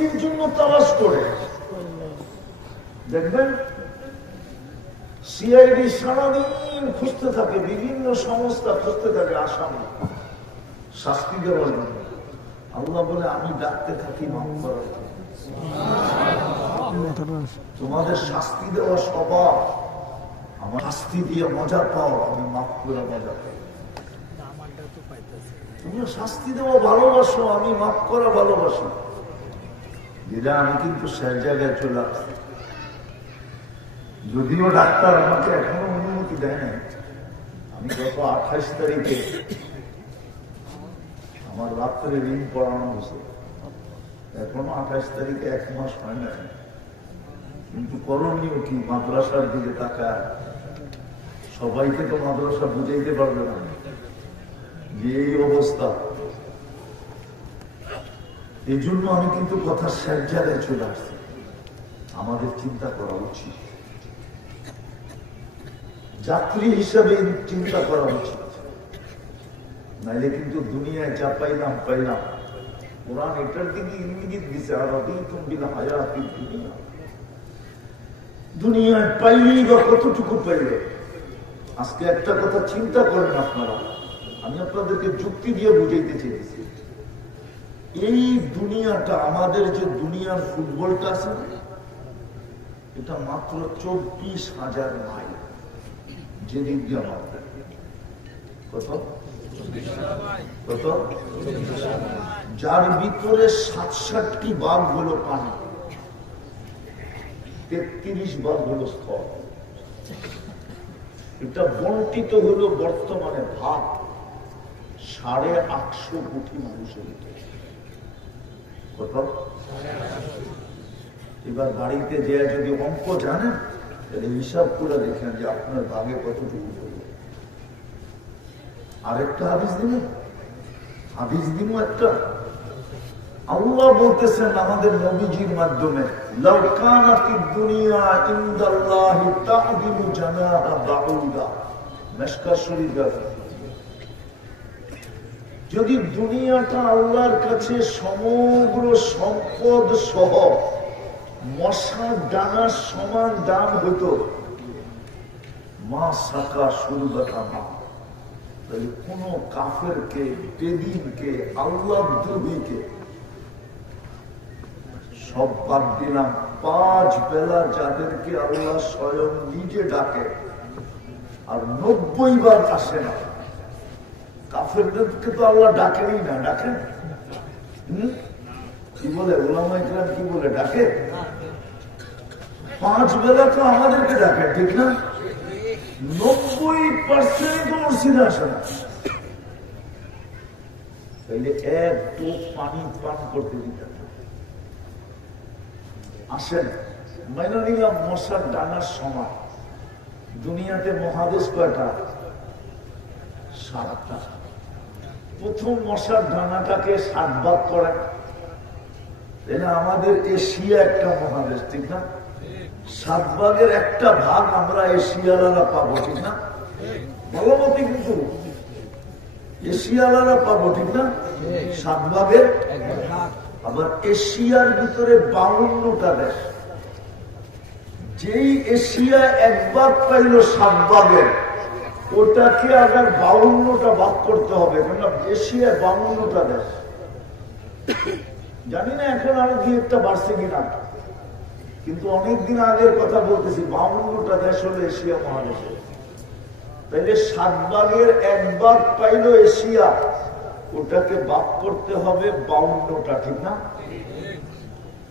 শাস্তির জন্য তালাশ করে। দেখবেন সিআইডি সারাদিন খুঁজতে থাকে, বিভিন্ন সংস্থা খুঁজতে থাকে আসামি শাস্তি দেওয়ার জন্য। আল্লাহ বলে আমি ডাকতে থাকি মাফ করার জন্য। তোমাদের শাস্তি দেওয়া স্বভাব, আমার শাস্তি দিয়ে মজা পাও, আমি মাফ করে মজা পাই। তুমি শাস্তি দেওয়া ভালোবাসো, আমি মাফ করা ভালোবাসি। যেটা আমি কিন্তু সেই জায়গায় চলে আসছি। যদিও ডাক্তার আমাকে এখনো অনুমতি দেয় না। আমি গত 28 তারিখে আমার রাত্রে ঋণ পড়ানো হয়েছে, এখনো 28 তারিখে 1 মাস হয় না। কিন্তু করণীয় কি? মাদ্রাসার দিকে তাকায়। সবাইকে তো মাদ্রাসা বুঝাইতে পারবে না যে এই অবস্থা। এই জন্য আমি কিন্তু কথা শেষ জায়গায় চলে আসছি। আমাদের চিন্তা করা উচিত, যাত্রী হিসাবে চিন্তা করা উচিত। নাইলে কিন্তু দুনিয়ায় যা পাইলাম পাইলাম। কোরআন এটার দিকে ইঙ্গিত দিছে, আর হায়াতিদ দুনিয়া। দুনিয়ায় পাইলেই বা কতটুকু পাইলে। আজকে একটা কথা চিন্তা করেন আপনারা, আমি আপনাদেরকে যুক্তি দিয়ে বুঝাইতে চেয়েছি। এই দুনিয়াটা, আমাদের যে দুনিয়ার ফুটবলটা আছে, এটা মাত্র 24,000 মাইল। যেদিক দিয়ে আমাদের কত কত, যার ভিতরে 67টি ভাগ হলো পানি, 33 ভাগ হলো স্থল। এটা বন্টিত হলো বর্তমানে ভাগ 850 কোটি মানুষের ভিতরে। কত? এবার বাড়িতে যে যদি অঙ্ক জানেন, তাহলে হিসাব করে দেখেন যে আপনার ভাগে কতটুকু পড়বে। আরেকটা হাদিস দিন একটা আল্লাহ বলতেছেন আমাদের নবীজির মাধ্যমে, লাউ কানাতিদ দুনিয়া ইনদাল্লাহি তা'দিলু জানাহা বাউদা। মিশকাত শরীফে যদি দুনিয়াটা আল্লাহর কাছে সমগ্র সম্পদ সহ মশার ডানার সমান দাম হতো, মা সাকা সুরবাতা মা, তাহলে কোন কাফেরকে, বেদিনকে, আল্লাহ দ্রোহীকে সব বাদ দিলাম। 5 বেলা যাদেরকে আল্লাহ স্বয়ং নিজে ডাকে আর 90 বার আসে না, কাফেরদেরকে তো আল্লাহ ডাকেনই না। ডাকেন কি বলে ওলামা ইকরাম, কি বলে ডাকে? 5 বেলা তো আমাদেরকে ডাকে, ঠিক না? 90% তো মসজিদে আসে না। তাইলে এক টোপ পানি পান করতে দিতে আসেন। মাইনা নিলাম মশার ডানার সমান। দুনিয়াতে মহাদেশ কয়টা? 7টা। প্রথম মশার ডানাটাকে 7 ভাগ করেন। আমাদের এশিয়া একটা মহাদেশ, ঠিক না? 7 ভাগের একটা ভাগ আমরা এশিয়ালারা পাবো, ঠিক না? ভালো মতে কিন্তু এশিয়ালারা পাবো, ঠিক না? 7 ভাগের আবার এশিয়ার ভিতরে 52টা দেশ। যেই এশিয়া 1 ভাগ পাইল 7 ভাগের, ওটাকে আবার 52টা ভাগ করতে হবে, কেন এশিয়া 52টা দেশ। জানি না এখন আরো 2-1টা বাড়ছে কিনা, কিন্তু অনেকদিন আগের কথা বলতেছি। 52টা দেশ হলো এশিয়া মহাদেশে। তাইলে 7 ভাগের 1 ভাগ পাইল এশিয়া, ওটাকে ভাগ করতে হবে 52টা, ঠিক না?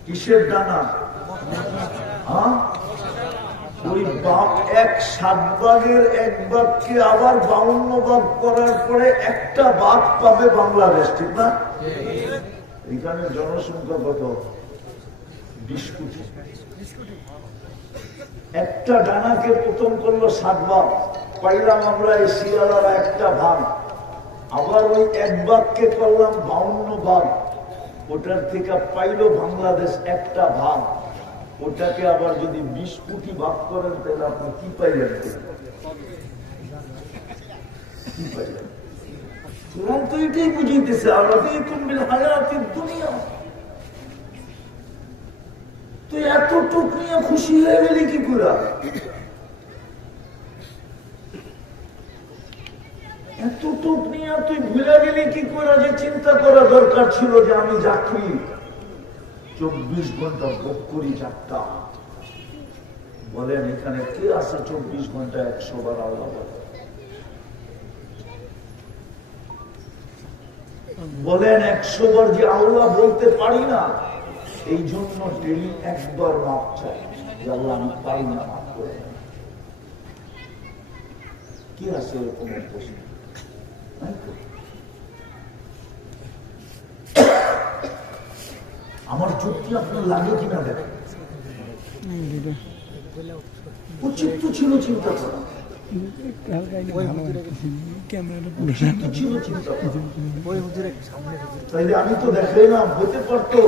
কিসের ডানা? ওই 7 ভাগের 1 ভাগকে আবার 52 ভাগ করার পরে একটা ভাগ পাবে বাংলাদেশ, ঠিক না? এখানে জনসংখ্যা কত? 20 কোটি। একটা ডানাকে প্রথম করলো 7 ভাগ, পাইলাম আমরা এশিয়ালারা একটা ভাগ। আবার ওই 1 ভাগকে করলাম 52 ভাগ, ওটার থেকে পাইল বাংলাদেশ একটা ভাগ। ওটাকে আবার যদি 20 কোটি ভাগ করেন, তাহলে আপনি কি পাইলেন? কি পাইলেন? কোরআন তো এটাই বুঝিয়েছে, আল্লাহ বিল হায়াতিদ দুনিয়া। তুই এতটুক নিয়ে খুশি হয়ে গেলি কি করে? এতটুক নিয়ে তুই ভুলে গেলি কি করে যে চিন্তা করা দরকার ছিল যে আমি যাত্রী 24 ঘন্টা ভোগ করি যাত্রা। বলেন এখানে কে আছে 24 ঘন্টা 100 বার আল্লাহ বলে? বলেন 100 বার যে আল্লাহ বলতে পারি না, এই জন্য ডেলি একবার মাপ চাই যে আল্লাহ আমি পারি না, মাপ করে। কি আছে এরকম প্রশ্ন? আমার যুক্তি আপনার লাগে কিনা দেখেন। উচিত তো ছিল চিন্তা করা, তাইলে আমি তো দেখাইলাম হতে পারতো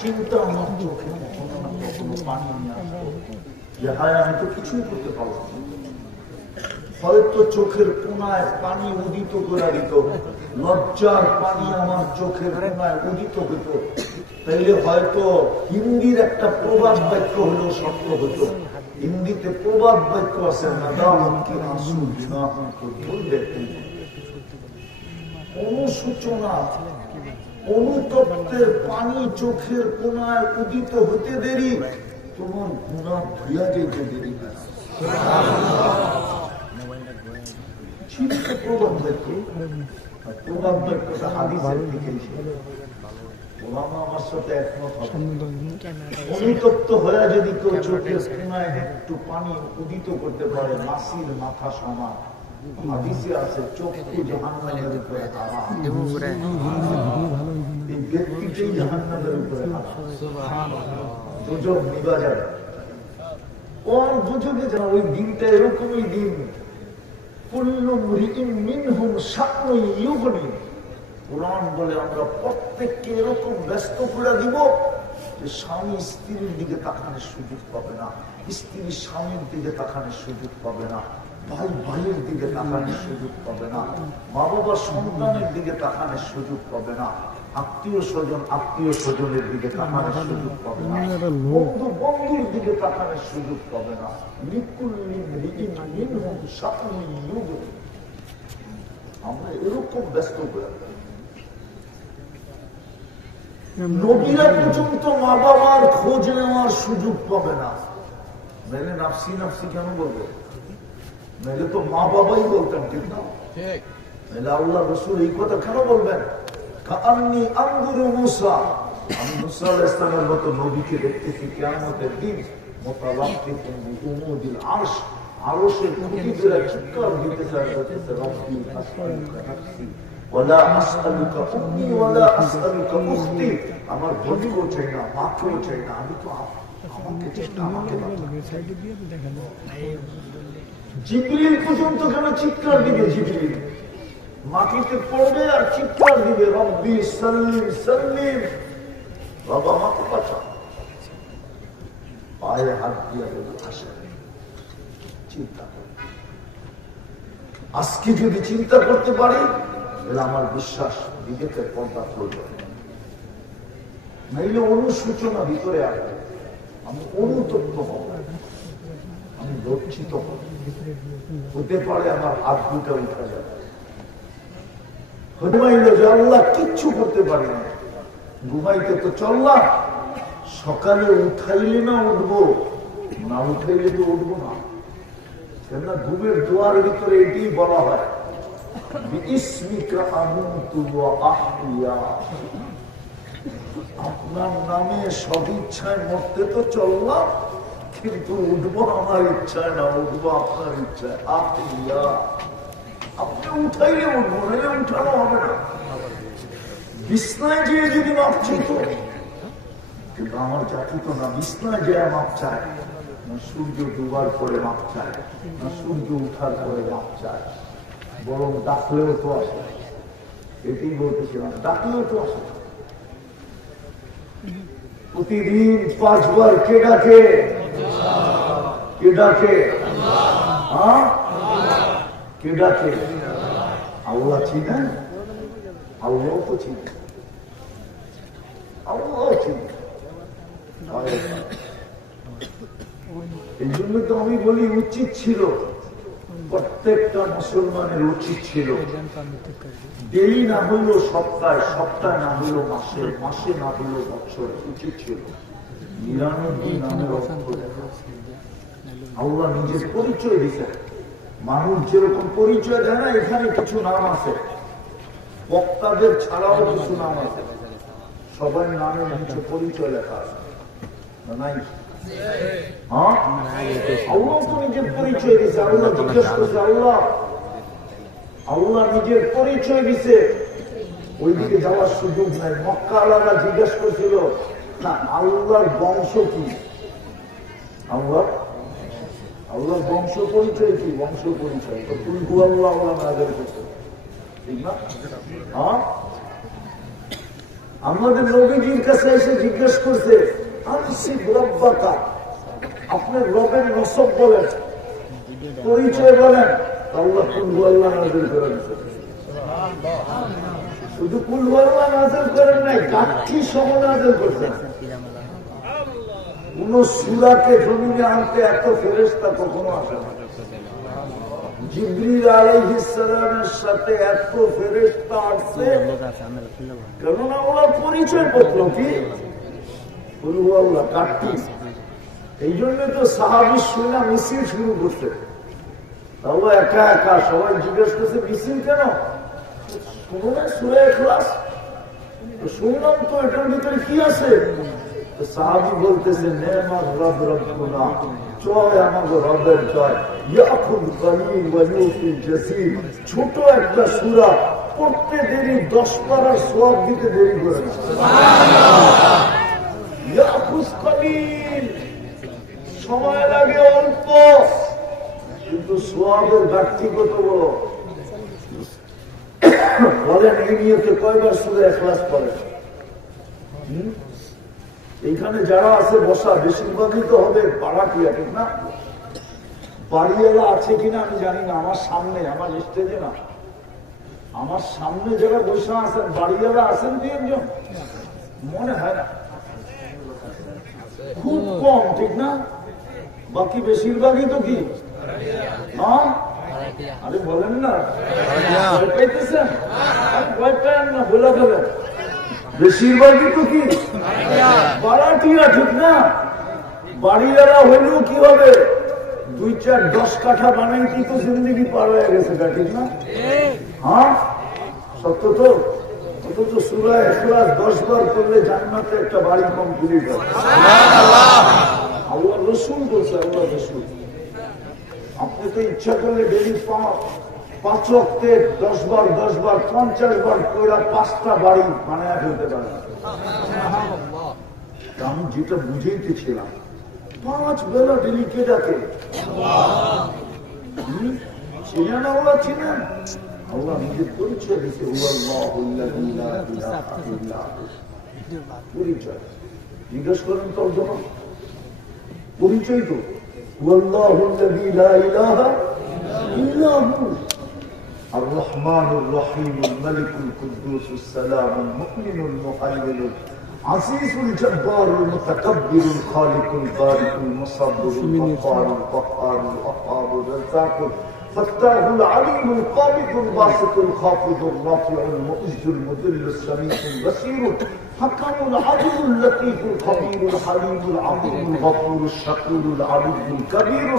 চিন্তা আমার চোখে পানি নিয়ে আসতো যে হায় আমি তো কিছুই করতে পারলাম। হয়তো চোখের কোনায় পানি উদিত করে দিত, লজ্জার পানি আমার চোখের কোনায় উদিত হইত, তাইলে হয়তো হিন্দির একটা প্রবাদ বাক্য হলেও সত্য হতো। হিন্দিতে প্রবাদ বাক্য আছে, অনুসূচনা অনুতপ্তের পানি চোখের কোনায় উদিত হতে দেরি, তোমার গুনাহ ধুয়া যেতে দেরি না। প্রবাদ বাক্য, প্রবাদ বাক্যটা হাদিসের দিকে আমার সাথে একমত হবে। অনুতপ্ত হয়ে যদি কেউ চোখের কোনায় একটু পানি উদিত করতে পারে, নাসির মাথা সমান, হাদিসে আছে চক্ষু জাহান্নামের উপরে হারাম, এই ব্যক্তিটাই জাহান্নামের উপরে হারাম, দুজক নিবা যাবে। ওর দুজকে জানা ওই দিনটা এরকমই দিন, কুল্লু মরিইন মিনহুম শা'নুন ইউগনি। কুরআন বলে আমরা প্রত্যেককে এরকম ব্যস্ত করে দিব যে স্বামী স্ত্রীর দিকে তাকানোর সুযোগ পাবে না, স্ত্রী স্বামীর দিকে তাকানোর সুযোগ পাবে না, ভাই ভাইয়ের দিকে তাকানোর সুযোগ পাবে না, মা বাবা সন্তানের দিকে তাকানোর সুযোগ পাবে না, আত্মীয় স্বজন আত্মীয় স্বজনের দিকে তাকানোর সুযোগ পাবে না, বন্ধু বন্ধুর দিকে তাকানোর সুযোগ পাবে না। আমরা এরকম ব্যস্ত করে নবীরা পর্যন্ত মা বাবার খোঁজ নেওয়ার সুযোগ পাবে না। মেলে নাফসি নাফসি কেন বলবো? মেলে তো মা বাবাই বলতেন, ঠিক না? মেলে আল্লাহ রসুল এই কথা কেন বলবেন? আমি আনজুরু মুসা, আমি মুসা আলাইহিস সালামের মতো নবীকে দেখতেছি কিয়ামতের দিন, মুতাওয়াক্কিফুন বিউমুদিল আরশ, আরশের খুঁটি ধরে চিৎকার দিতেছে, বলতেছে রব্বি আসআলুকা নাফসি ওয়ালা আসআলুকা উম্মি ওয়ালা আসআলুকা উখতি। আমার বোনকেও চাই না, মাকেও চাই না, আমি তো আমাকে চাই না, আমাকে জিবরিল পর্যন্ত কেন চিৎকার দিবে? জিবরিল মাটিতে পড়বে আর চিৎকার দিবে, রব্বি সাল্লিম সাল্লিম, বাবা আমাকে বাঁচা। পায়ে হাত দিয়ে আসে চিন্তা করে। আজকে যদি চিন্তা করতে পারি তাহলে আমার বিশ্বাস বিবেকের পর্দা করবে, নাইলে অনুসূচনা ভিতরে আসবে, আমি অনুতপ্ত হব, আমি লজ্জিত হব, হতে পারে আমার হাত দুটা উঠা যাবে। ঘুমাইল যে আল্লাহ কিচ্ছু করতে পারি না, ঘুমাইতে তো চললাম, সকালে উঠাইলে না উঠবো, না উঠাইলে তো উঠবো না। কেননা ঘুমের দোয়ার ভিতরে এটি বলা হয়, আপনার নামে সদিচ্ছায় মরতে তো চললাম, কিন্তু উঠবো আমার ইচ্ছায় না, উঠবো আপনার ইচ্ছায়। আহিয়া, আপনি উঠাইলে উঠবো, নাহলে উঠানো হবে না। বিছনায় যেয়ে যদি মাপ চাইতো, কিন্তু আমার জাতি তো না বিছনায় যেয়ে মাপ চায় না, সূর্য ডুবার পরে মাপ চায় না, সূর্য উঠার পরে মাপ চায়, বরং ডাকলেও তো আসে। এটাই বলতেছিলাম, ডাকলেও তো আসে। প্রতিদিন 5 বার কে ডাকে? কে ডাকে? কে ডাকে? আল্লাহ চিনেন? আল্লাহ তো চিনেন, আল্লাহ চিনেন। এই জন্য তো আমি বলি উচিত ছিল, প্রত্যেকটা মুসলমানের উচিত ছিল ডেলি না হইল সপ্তাহে, সপ্তাহে না হইল মাসে, মাসে না হইল বছর, উচিত ছিল 99 নামের অর্থ। আল্লাহ নিজের পরিচয় দিচ্ছেন। মানুষ যেরকম পরিচয় দেয় না, এখানে কিছু নাম আছে, বক্তাদের ছাড়াও কিছু নাম আছে, সবাই নামের নিচে পরিচয় লেখা আছে নাই? হ্যাঁ, আল্লাহ তো নিজের পরিচয় দিছে। আল্লাহ জিজ্ঞেস করছে, আল্লাহ নিজের পরিচয় দিছে, ওইদিকে যাওয়ার সুযোগ নাই। মক্কা আলাদা জিজ্ঞেস করছিল না আল্লাহর বংশ কি, আল্লাহর বংশ পরিচয় কি, বংশ পরিচয় তো কুলহু আল্লাহ নাযিল করছে, ঠিক না? হ্যাঁ, আমাদের নবীজির কাছে এসে জিজ্ঞেস করছে আপনার রবের নসব বলেন, পরিচয় বলেন। আল্লাহ কুলহু আল্লাহ নাযিল করে দিয়েছে। শুধু কুলহু আল্লাহ নাযিল করেন নাই, কাঠি সহ নাযিল করছেন। কোন সূরাকে জমিনে আনতে এত ফেরেশতা কখনো আসে না। জিবরিল আলাইহিস সালামের সাথে এত ফেরেশতা আসছে, কেননা ওনার পরিচয় পত্র কি কুলহু আল্লাহ কাঠি। এই জন্য তো সাহাবী শুনে মিছিল শুরু করছে। আল্লাহ একা একা, সবাই জিজ্ঞেস করছে মিছিল কেন? শুনুন সূরা ইখলাস শুনলাম তো, এটার ভিতরে কি আছে? সাহাবী বলতেছে নেমাত রব রব্বুনা, জয় আমাদের রবের জয়, ইয়াকুল কলিল ওয়া ইউতিল জাসীর। ছোট একটা সূরা পড়তে দেরি, 10 পারার সওয়াব দিতে দেরি করে না। সুবহানাল্লাহ। ইয়াকুল কলিল, সময় লাগে অল্প, কিন্তু সওয়াবের ঘাটতি কত বড়। বলেন এই নিয়তে কয়বার সূরা ইখলাস পড়েন? এইখানে যারা আছে বসা বেশিরভাগই তো হবে পাড়াটিয়া, ঠিক না? বাড়িওয়ালা আছে কিনা আমি জানি না, আমার সামনে, আমার স্টেজে না, আমার সামনে যারা বসে আছেন বাড়িওয়ালা আছেন কি একজন? মনে হয় না, খুব কম, ঠিক না? বাকি বেশিরভাগই তো কি? হ্যাঁ, আরে বলেন না, পাইতেছেন? ভয় পান না, বলে ফেলেন। বেশিরভাগই তো কি বাড়াটিয়া, ঠিক না? বাড়িওয়ালা হইলেও কি হবে, 2-4-10 কাঠা বানাইতে তো জিন্দগি পার হয়ে গেছে, ঠিক না? হ্যাঁ, সত্য তো। অথচ সূরা ইখলাস 10 বার করলে জান্নাতে একটা বাড়ি কমপ্লিট হয়। আল্লাহ রসুল বলছে, আল্লাহ রসুল আপনি তো ইচ্ছা করলে ডেলি 5 ওয়াক্তে 10 বার 50 বার কইরা 5টা বাড়ি বানায় ফেলতে পারেন। আমি যেটা বুঝাইতেছিলাম, 5 বেলা ডেলি কে ডাকে? চিনেন আল্লাহ, চিনেন? আল্লাহ নিজের পরিচয় দিতে, পরিচয় জিজ্ঞেস করেন তর্জমা, পরিচয় তো الرحمن الرحيم الملك القدوس السلام المؤمن المهيمن العزيز الجبار المتكبر الخالق البارئ المصور الغفار القهار الوهاب الرزاق الفتاح العليم القابض الباسط الخافض الرافع المعز المذل السميع البصير حكم العدل اللطيف الخبير الحليم العظيم الغفور الشكور العلي الكبير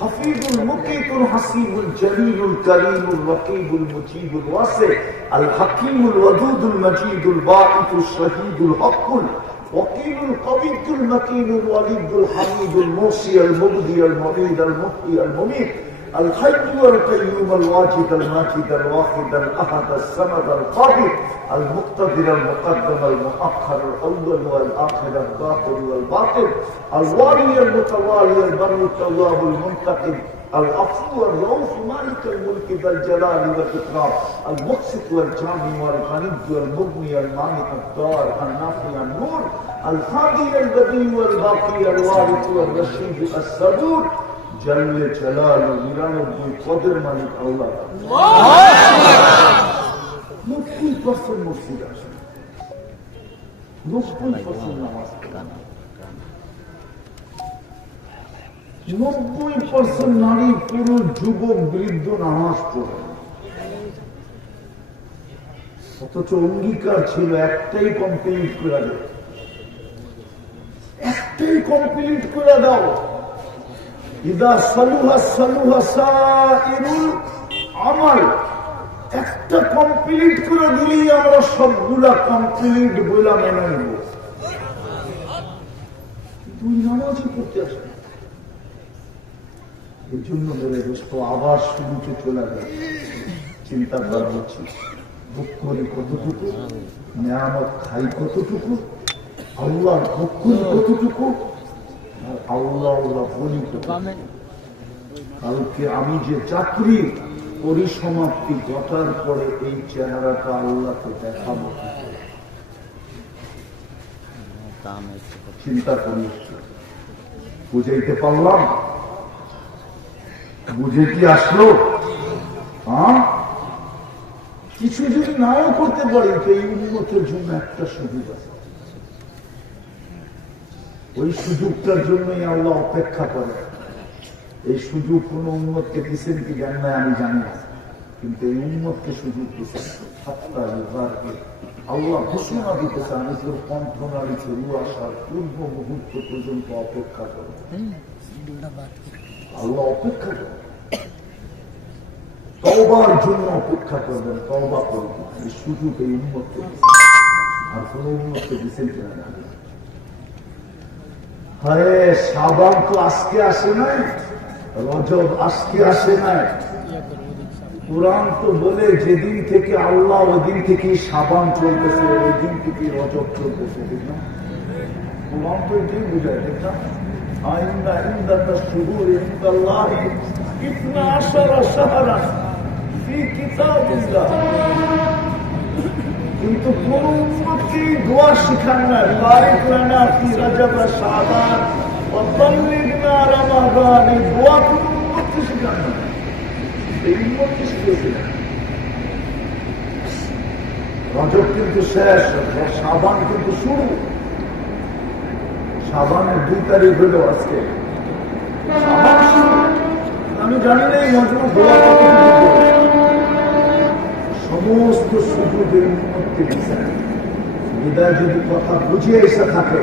حفيظ المقيت الحسيب الجليل الكريم الرقيب المجيب الواسع الحكيم الودود المجيد الباعث الشهيد الحق الوكيل القوي المتين الوليد الحميد الموصي المبدي المعيد المحيي المميت الحي والقيوم الواجد الماجد الواحد الاحد الصمد القادر المقتدر المقدم المؤخر الاول والاخر الظاهر والباطن الوالي المتوالي البر التواب المنتقم العفو الرؤوف مالك الملك ذا الجلال والاكرام المقسط والجامع والغني والمغني المانع الدار النافع النور الهادي البديع والباقي الوارث والرشيد الصبور جل جلاله 99 قدر মালিক আল্লাহ। 90% মসজিদ আছে, 90% নামাজ। 90% নারী পুরুষ যুবক বৃদ্ধ নামাজ পড়ে, অথচ অঙ্গীকার ছিল একটাই কমপ্লিট করে দাও, একটাই কমপ্লিট করে দাও। ইদা সালুহা সালুহা সাইরুল আমাল, একটা কমপ্লিট করে দিলেই আমরা সবগুলা কমপ্লিট বলে মেনে নেব। তুই নামাজই করতে আসে, এই জন্য বলে দোস্ত আবার শুরুতে চলে যায়। চিন্তা করা হচ্ছে ভোগ করি কতটুকু, নিয়ামত খাই কতটুকু, আল্লাহ ভোগ করি কতটুকু, আর আল্লাহ বলি কালকে আমি যে চাকরি পরিসমাপ্তি ঘটার পরে এই চেহারাটা আল্লাহকে দেখাবো। চিন্তা করি, বুঝাইতে পারলাম? বুঝে কি আসলো? হ্যাঁ, কিছু যদি নাও করতে পারি তো এই উন্নতের জন্য একটা সুযোগ আছে, ওই সুযোগটার জন্যই আল্লাহ অপেক্ষা করে। এই সুযোগ কোন উন্মতকে দিচ্ছেন কি জান না আমি জানি না, কিন্তু এই উন্মতকে সুযোগ দিচ্ছেন। আল্লাহ ঘোষণা দিতেছে আমি তোর কণ্ঠনালীতে রু আসার পূর্ব মুহূর্ত পর্যন্ত অপেক্ষা করো। আল্লাহ অপেক্ষা করে, তওবার জন্য অপেক্ষা করবেন, তওবা করবেন। এই সুযোগ এই উন্মতকে আর কোন উন্মতকে দিচ্ছেন কিনা জানি। আরে শাবান তো আজকে আসে নাই, রজব আজকে আসে নাই। কুরআন তো বলে যেদিন থেকে আল্লাহ ওদিন থেকে শাবান চলতেছে, ওই দিন থেকে রজব চলতেছে। দেখলাম কুরআন তো এটাই বুঝায়। দেখলাম আইন্দা ইন্দাতা শুহুর ইনদাল্লাহি 12 শাহরান ফি কিতাবিল্লাহ। কিন্তু কোন উম্মতকে দোয়া শিখান না, বারিক লানা ফি রজব ওয়া শাবান ওয়া বাল্লিগনা রমাদান। এই দোয়া কোন উম্মতকে শিখান না, এই উম্মতকে শিখিয়েছিলেন। রজব কিন্তু শেষ, শাবান কিন্তু শুরু। শাবানের 2 তারিখ হলো আজকে, শাবান শুরু। আমি জানি না এই মজমা দোয়া কতটুকু করে। সমস্ত সুযোগের উন্নতি দিচ্ছেন। হৃদয় যদি কথা বুঝিয়ে এসে থাকে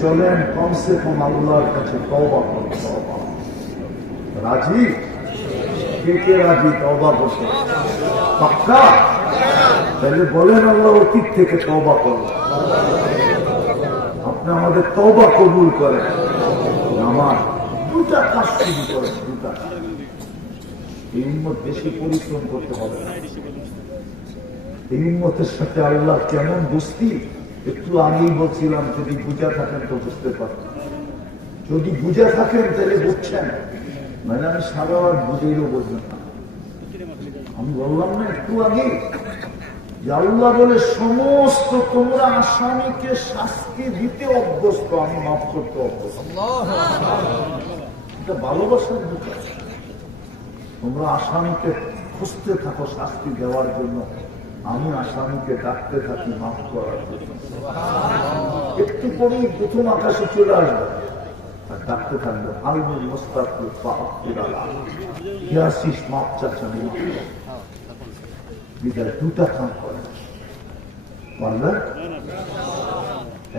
চলেন কমসে কম আল্লাহর কাছে তওবা করুন। তওবা রাজি? কে কে রাজি তওবা করতে? পাক্কা? তাহলে বলেন আল্লাহ অতীত থেকে তওবা করুন। আপনি আমাদের তওবা কবুল করেন। আমার 2টা কাজ শুরু করেন, 2টা। এই উম্মত বেশি পরিশ্রম করতে হবে না। এই উম্মতের সাথে আল্লাহ কেমন দোস্তি একটু আগেই বলছিলাম। যদি বুঝা থাকেন তো বুঝতে পারেন, যদি বুঝা থাকেন তাহলে বুঝছেন, মানে আমি সারা রাত বুঝেইও বুঝবেন না। আমি বললাম না একটু আগে যে আল্লাহ বলে সমস্ত তোমরা আসামিকে শাস্তি দিতে অভ্যস্ত, আমি মাফ করতে অভ্যস্ত। এটা ভালোবাসার বিষয়। তোমরা আসামিকে খুঁজতে থাকো শাস্তি দেওয়ার জন্য, আমি আসামিকে ডাকতে থাকি মাফ করার জন্য। একটু পরেই প্রথম আকাশে চলে আসবে আর ডাকতে থাকবে আলমুল মুস্তাফির মাপ চাচ্ছেন। বিদায় 2টা কাম করে পারবে।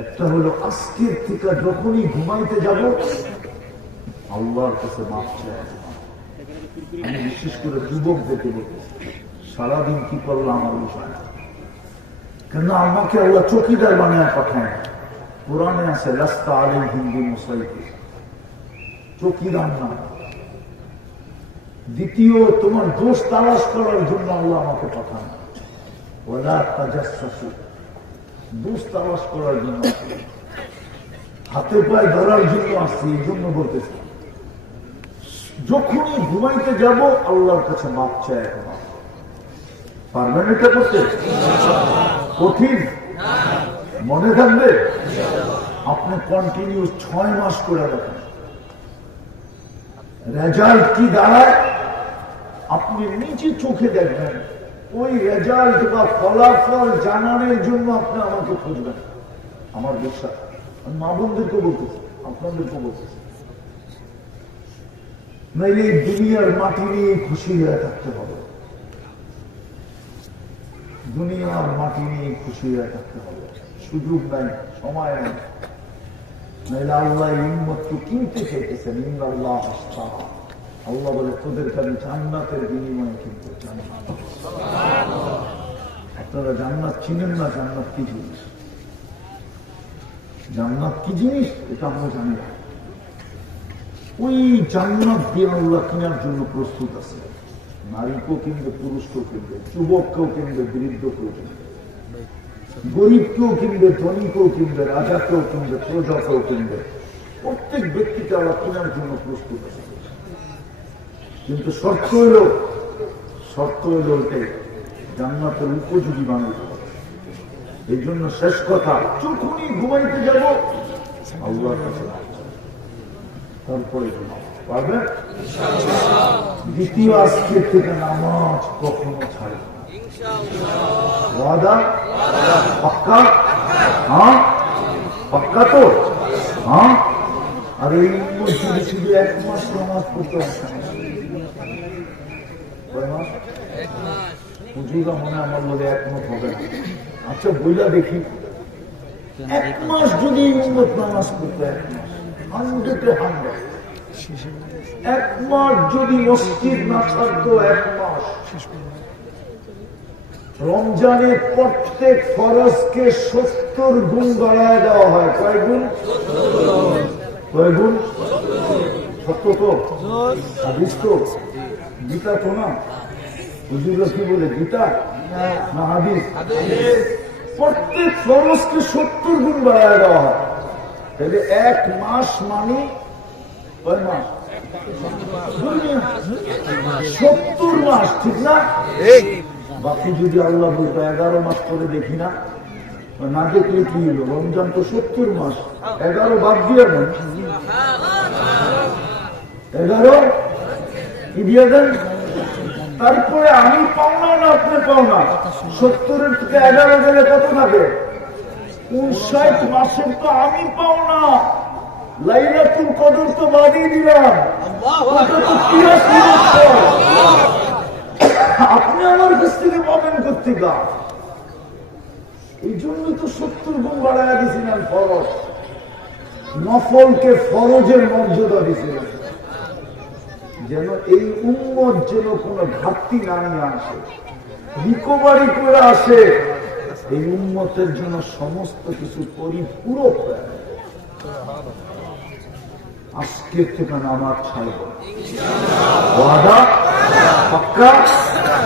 একটা হলো আজকের থেকে যখনই ঘুমাইতে যাব আল্লাহর কাছে মাপ চাই। আমি বিশেষ করে যুবকদেরকে বলবো সারাদিন কি করলাম আমার বিষয় না, কেন আমাকে আল্লাহ চৌকিদার বানিয়ে পাঠায়। কোরআনে আছে রাস্তা আলী হিন্দু মুসাইফির, চৌকিদার না। দ্বিতীয়, তোমার দোষ তালাশ করার জন্য আল্লাহ আমাকে পাঠান। ওলা তাজাসসু, দোষ তালাশ করার জন্য, হাতে পায়ে ধরার জন্য আসছি। এই জন্য বলতেছি যখনই ঘুমাইতে যাব আল্লাহর কাছে মাপ চাই। এখন পারবেন এটা করতে? কঠিন মনে থাকবে? আপনি কন্টিনিউ 6 মাস করে রাখেন, রেজাল্ট কি দাঁড়ায় আপনি নিজে চোখে দেখবেন। ওই রেজাল্ট বা ফলাফল জানানোর জন্য আপনি আমাকে খুঁজবেন। আমার বিশ্বাস, আমি মা বোনদেরকে বলতেছি, আপনাদেরকে বলতেছি, নাইলে দুনিয়ার মাটি নিয়ে খুশি হয়ে থাকতে হবে, দুনিয়ার মাটি নিয়ে খুশি হয়ে থাকতে হবে। সুযোগ নাই, সময় নাই। নাইলে আল্লাহ উম্মতকে কিনতে চাইতেছেন। ইন্নাল্লাহ আশতারা, আল্লাহ বলে তোদেরকে আমি জান্নাতের বিনিময়ে কিনতে চান। আপনারা জান্নাত চিনেন না? জান্নাত কি জিনিস? জান্নাত কি জিনিস এটা আমরা জানি না। ওই জান্নাত দিয়ে আল্লাহ কেনার জন্য প্রস্তুত আছে। নারীকেও কিনবে, পুরুষকেও কিনবে, যুবককেও কিনবে, বৃদ্ধকেও কিনবে, গরিবকেও কিনবে, ধনীকেও কিনবে, রাজাকেও কিনবে, প্রজাকেও কিনবে। প্রত্যেক ব্যক্তিকে আল্লাহ কেনার জন্য প্রস্তুত আছে। কিন্তু শর্ত হইল ওটাই জান্নাতের উপযোগী বানাইতে হবে। এই জন্য শেষ কথা, যখনই ঘুমাইতে যাব আল্লাহর কাছে তারপরে পারবে। দ্বিতীয়, আজকে থেকে নামাজ কখনো ছাড়বে না। ওয়াদা? পাক্কা? হ্যাঁ পাক্কা তো? হ্যাঁ। আর এই মসজিদে শুধু 1 মাস নামাজ পড়তে আসে না। হুজুরা মনে আমার লোক একমত হবে না। আচ্ছা বইলা দেখি, 1 মাস যদি উম্মত নামাজ পড়তে, 1 মাস 100 1 মাস যদি মসজিদ না ছাড়তো, 1 মাস। রমজানের প্রত্যেক ফরজকে 70 গুণ বাড়ায় দেওয়া হয়। কয় গুণ? কয় গুণ? 70 তো হাদিস তো, গীতা তো না। হুজুররা কি বলে, গীতা না হাদিস? প্রত্যেক ফরজকে 70 গুণ বাড়ায় দেওয়া হয়। তাহলে 1 মাস মানে কয় মাস? 70 মাস, ঠিক না? বাকি যদি আল্লাহ বলতো 11 মাস করে দেখি না, না দেখলে কি হলো? রমজান তো 70 মাস, 11 বাদ দিয়ে দেন, 11 কি দিয়ে দেন। তারপরে আমি পাওনা না আপনি পাওনা? 70 থেকে 11 গেলে কত থাকে? 59 মাসের তো আমি পাওনা। লাইলাতুল কদর তো বাদই দিলাম, আপনি আমার কাছ থেকে পাবেন কোথেকে? এই জন্য তো 70 গুণ বাড়াইয়া দিয়েছিলেন ফরজ। নফলকে ফরজের মর্যাদা দিয়েছিলেন, যেন এই উম্মত যেন কোনো ঘাটতি না নিয়ে আসে, রিকভারি করে আসে। এই উম্মতের জন্য সমস্ত কিছু পরিপূরক হয়ে আজকের থেকে নামাজ ছাড়ব। ওয়াদা? পাক্কা?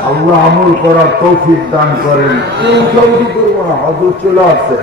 আল্লাহ আমল করার তৌফিক দান করেন। কেউ জলদি করবো না, হযরত চলে আসছে।